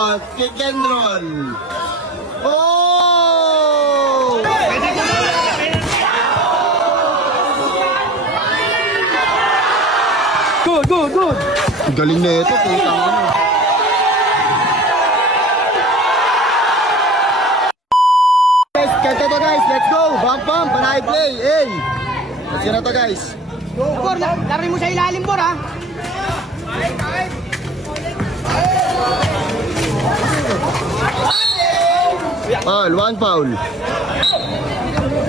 Kick and roll. Oh! Good. Galing na ito, putang ano. Ganito to guys, let's go! Bump, panay play, hey! Let's go na to guys. Bor, lari mo sa ilalim, Bor, ha? Foul, one foul.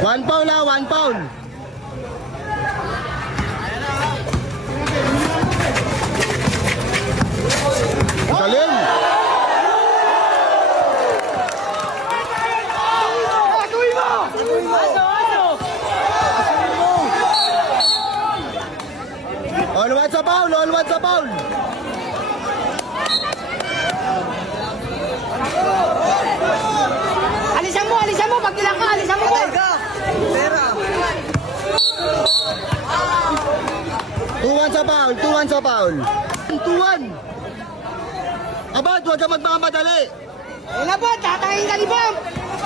One foul na, one foul. Galing! All one sa foul, all one sa foul. Alisan mo, pag ilang ka, alisan mo, Bor. Two-one sa foul, two-one sa foul. Two-one. Abad, huwag ka magmamadali. Wala ba, tatangin ka ni Bam.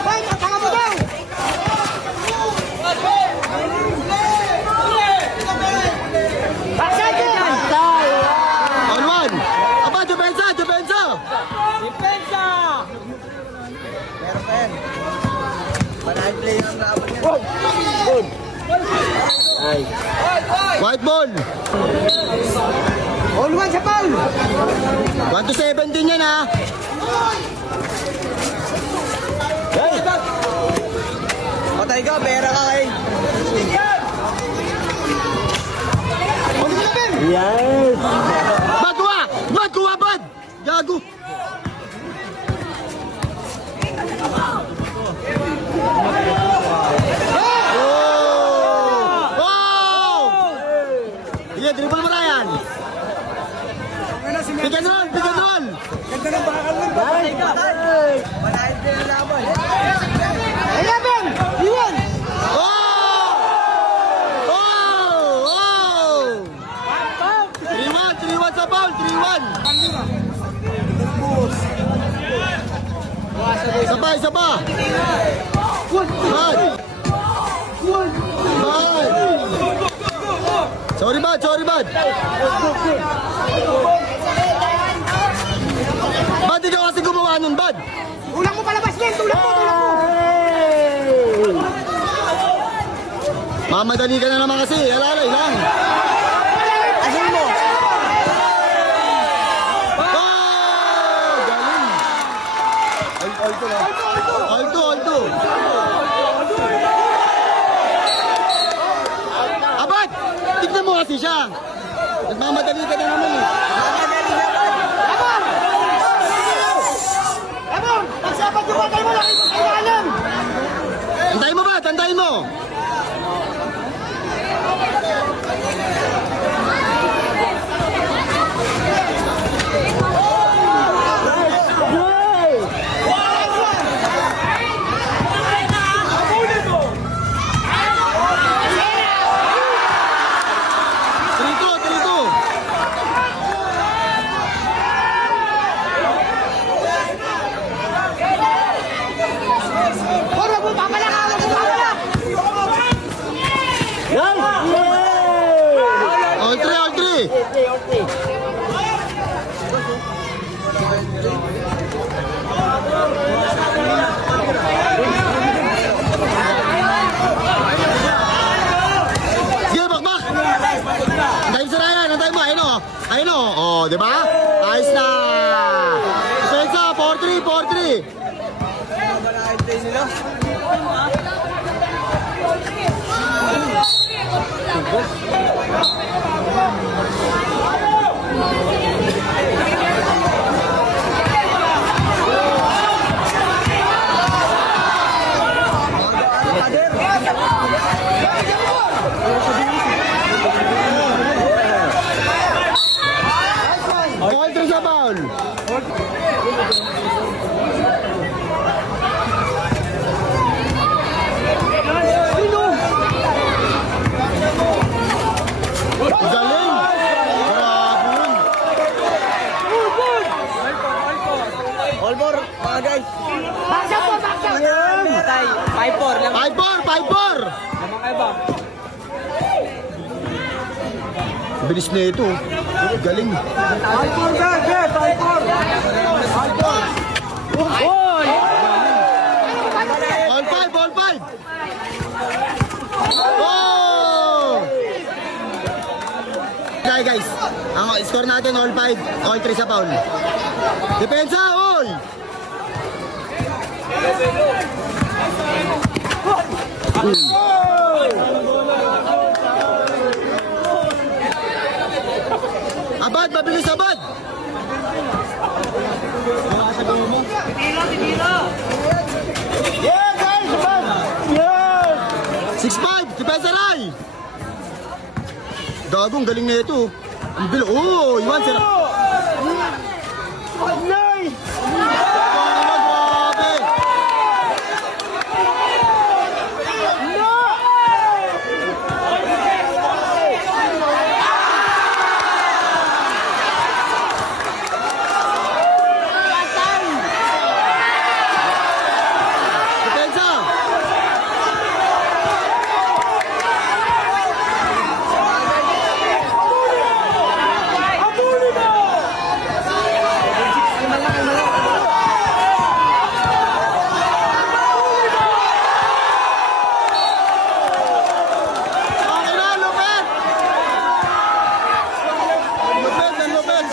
Bam, tanga mo daw. Backside ka. On one. Abad, depensa, depensa. White ball. All one sa foul. 1 to 17 yan ha. Patay ka, pera ka kay. Yes! Bad kuha! Bad kuha, bad! Gago! Oh! Oh! Sige, dribble mo na yan. Pick and roll, pick and roll! Ganda ng bakal mo. Patay ka. Panahid din ang laban. 11, iwan. Oh! Oh! Oh! 3-1, 3-1 sa ball, 3-1. Isa pa. Bad. Bad. Sorry, bad. Bad, di ka kasi gumawa nun, bad. Tulang mo palabas din, tulang mo. Mamadali ka na naman kasi, alalay lang. Asan mo? Oh! Galing. Alto. Abad! Tignan mo kasi siya. Nagmamadali ka na naman eh. Emon, pagsapat yung patay mo, laki mo kayo alam. Tantayin mo ba? Tantayin mo. Bor, wag mo papala ka, wag mo papala. All three. Sige, bakbak. Antayin si Ryan, antayin mo. Ayun o. Oh, di ba? Ayos na. Defensa, 4-3. Panahid din nila. All three sa foul. Galing! Grabe yun! All four, mga guys. Baksa po, baksa. Tay, 5-4 lang. 5-4, 5-4. Lamang kayo ba? Bilis na ito. Galing. 5-4 ka, Jeff. 5-4. Oy! All 5, all 5. Oh! Okay guys, ang score natin all 5, all 3 sa foul. Depensa, oy! Abad, mabilis abad! Yeah, guys! Yes! 6-5, depensa Ray! Gagong, galing na ito. Ang bilo, oh! Iwan sila. Nice! Grabe! Depensa! Okay na, lupet! Lupet na lupet.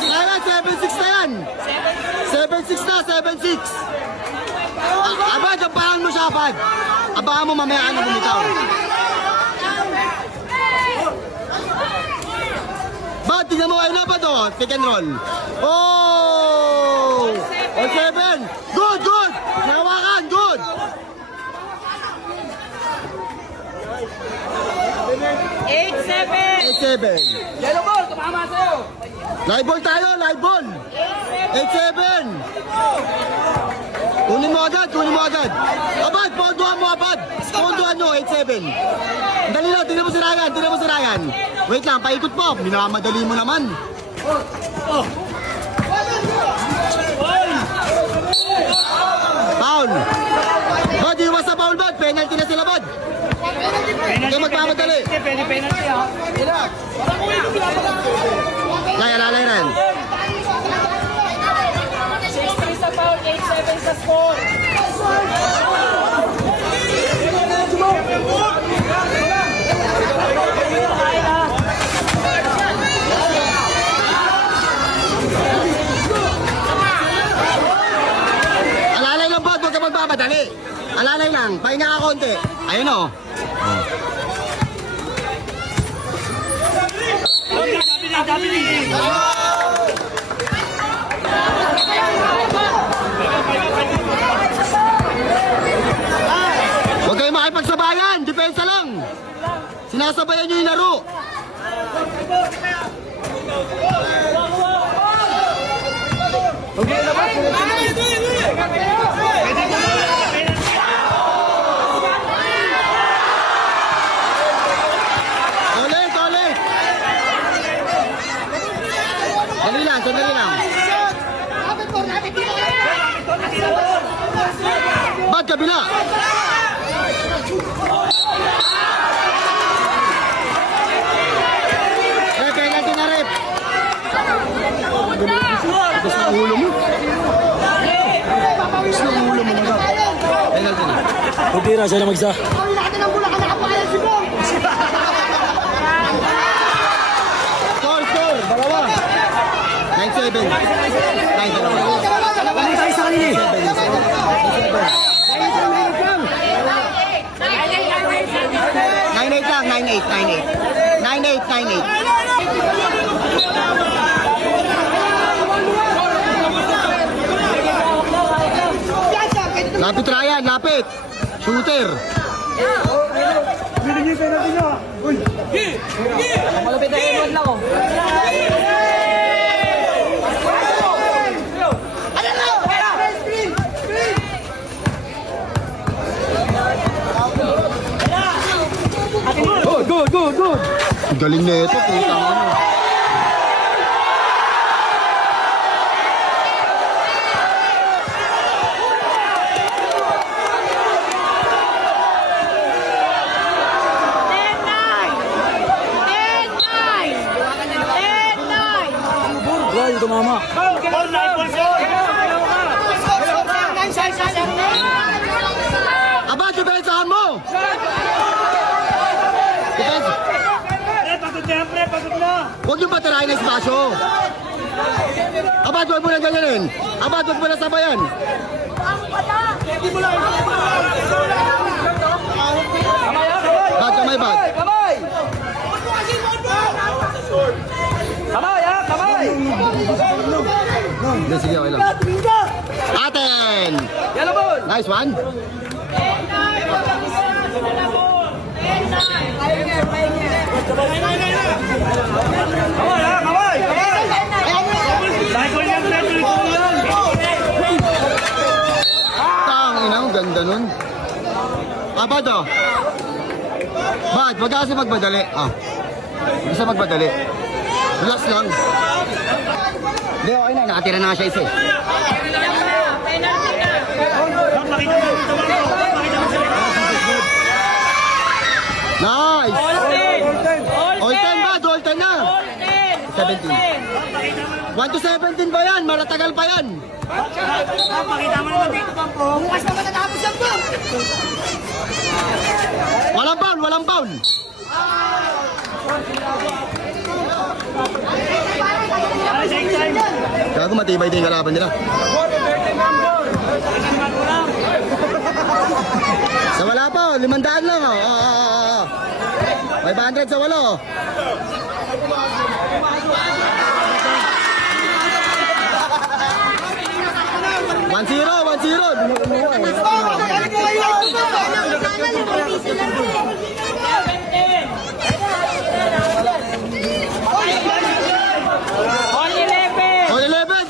Kaya 7-6 na yan. 7-6 na, 7-6. Abad, abahan mo siya, Abad. Abahan mo mamaya ka na bumitaw. Bad, tingnan mo kayo na ba to? Pick and roll. Oh! All 7. Good, good! Nahawakan, good! 8-7. Yellow ball, tumama sa'yo. Live ball tayo, live ball. 8-7. Kunin mo agad, kunin mo agad. Abad, ponduhan mo, Abad. Ponduhan nyo, 8-7. Dali na, tingnan mo si Ryan, tingnan mo si Ryan. Wait lang, paikot po. Minamadali mo naman. Foul. Bad, iwas sa foul, Bad. Penalty na sila, Bad. Hindi magmamadali. Penalty, ha? Kaya lalay rin. 6-3 sa foul, 8-7 sa score. Alalay lang, Bad. Huwag ka magmamadali. Alalay lang. Pahinga ka konti. Ayun o. Huwag kayo makipagsabayan. Depensa lang. Sinasabayan nyo yung laro. Ulit, ulit. Dali lang, sandali lang. Bad, kabila. Penalty na rep. Tapos na ulo mo. Tapos na ulo mo mga. Penalty na. Pagtira siya na magsa. Kami lahat ng bulak, nakapayan si Bong. Score, score. Dalawa. 9-7. 9-7. Ano tayo sa kanila eh? 9-8 lang, 9-8, 9-8. 9-8, 9-8. Lapit Ryan, lapit. Shooter. Malapit na yun lang, oh. Good. Galing na ito, putang ano. matirahin na espasyo. Abad, huwag mo na ganyanin. Abad, huwag mo na sabayan. Bad, kamay, bad. Kamay! Kamay, ha? Kamay! Hindi, sige, okay lang. Aten! Yellow ball! Nice one. Kamay, ha? Kamay! Tangina, ang ganda nun. Bad, oh. Bad, wag kasi magmadali. Gusto magmadali. Relax lang. Hindi, okay na. Nakatira na nga siya isa eh. Nice! All 10 ba? All 10 na. 17. 1 to 17 ba yan? Maratagal pa yan. Bukas na matatapos yan po. Walang foul, walang foul. Gago, matibay din yung kalaban nila. Sa wala pa, 500 lang. 500 sa wala. 1-0,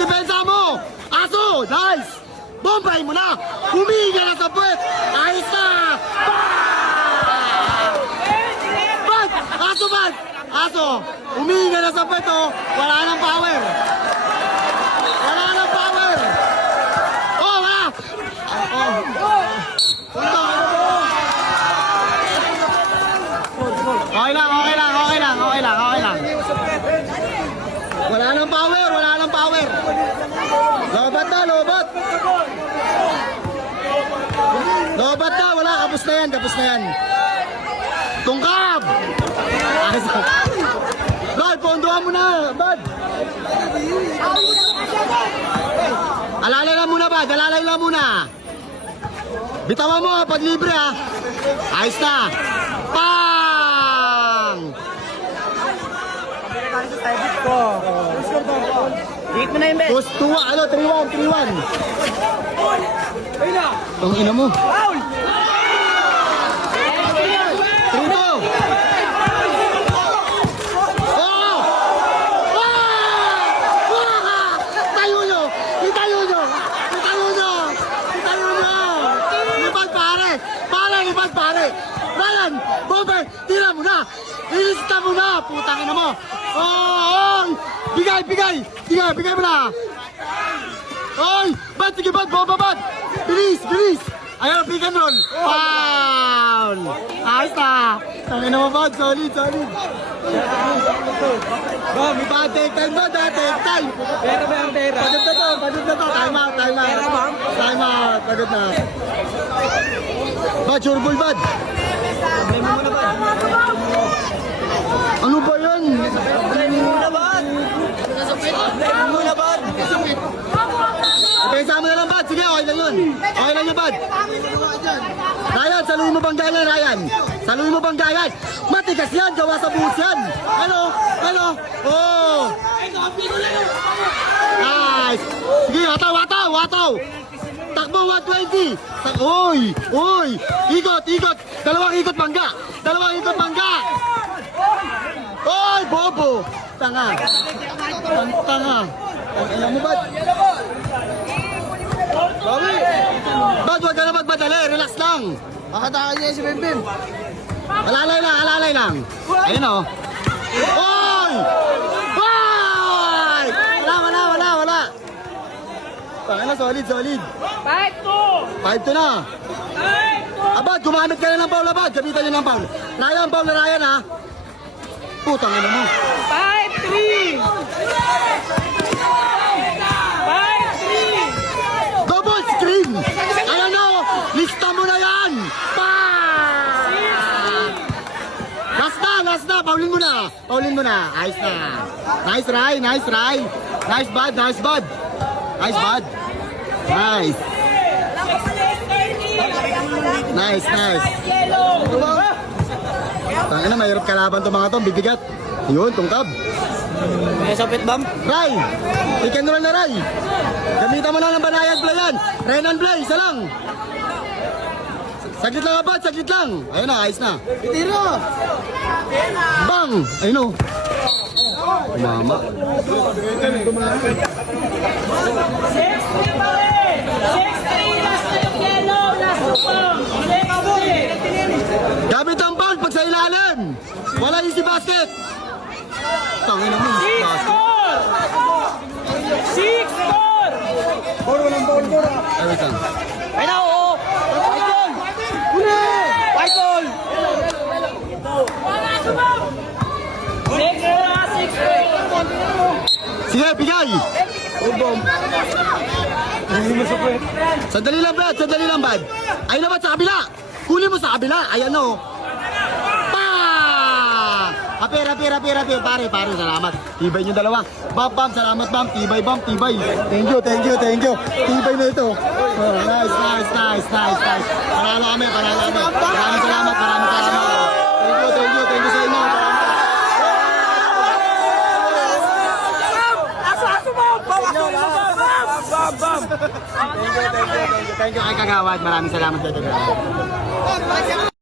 depensa mo! Aso, nice! Bombay mo na! Humiga na sa puwet! Ayos na! Bad! Aso, bad! Aso, humiga na sa puwet, oh! Wala nang power! Wala nang power! Oh, wala! Okay lang. Wala nang power, wala nang power. Lobat na, lobat. Lobat na, wala, kapos na yan. Tungkab! Bad, pondohan mo na, bad. Alalay lang muna. Bitawan mo, pag libre ha. Ayos na. Pang! Hit mo na yung bet. 3-1. Ang ina mo. Foul! 3-2. Oh! Itayo nyo! Libad pare! Ryan! Bomber! Tira mo na! Ilista mo na! Putang ina mo! Oh! Bigay mo na! Oy! Bad! Sige bad! Bomba bad! Bilis! Ayaw, pick and roll! Foul! Ayos na! Tangin mo bad! Solid! Bad! Take time! Pera ba ang pera? Pagod na to! Time out! Pagod na! Bad! Sure ball bad! Ano ba yan? Muna bad! Pensa mo na lang bad! Sige, okay lang yun! Bad! Ryan, saluhin mo bang gayan? Matigas yan! Gawa sa buhos yan! Ano? Oh! Nice! Sige, wataw! Takbo 120! Uy! Ikot! Dalawang ikot mangga! Oy! Bobo! Tanga! Alam mo ba? Bad, wag ka na magmadali! Relax lang! Makataka niya si Bim. Alalay lang! Ayun o! Oy! Wala! Tanga na, solid! 5-2 na! Abad, gumamit ka na ng foul, Abad! Gamitan nyo ng foul! Ryan ha! Putang ina mo! 5-3! Double screen! Ayan o! Lista mo na yan! Pa! Last na! paulin mo na. Paulin mo na. Ayos na. Nice, Rai. Nice, Rai. Nice, bud. Nice, bud. Nice, bud. Nice. Nice, nice. Tangina, mahirap kalaban to mga to. Bibigat. Yun, tungkab. May sapit, bam. Rai! Ikan mo lang na, Rai. Gamitan mo lang ng banayad play yan. Renan play, isa lang. Saglit lang, abad. Saglit lang. Ayun na, ayos na. Tiro. Bang! Ayun o. Mama. Gamit ang ball pag sa ilalim. Wala easy basket. Tangin mo. Basket. Ay, wait lang. Ay na, oo. White ball. White ball. Sige, bigay. Sandali lang, Brad. Sandali lang, Brad. Ayun naman sa kabila. Kunin mo sa kabila. Ayan o. Apir. Pare, salamat. Tibay yung dalawa. Bam, salamat, bam. Tibay. Thank you. Tibay na ito. Oh, nice. Panalo kami. Maraming salamat. Thank you sa inyo. Thank you kay Kagawad. Maraming salamat kay Kagawad.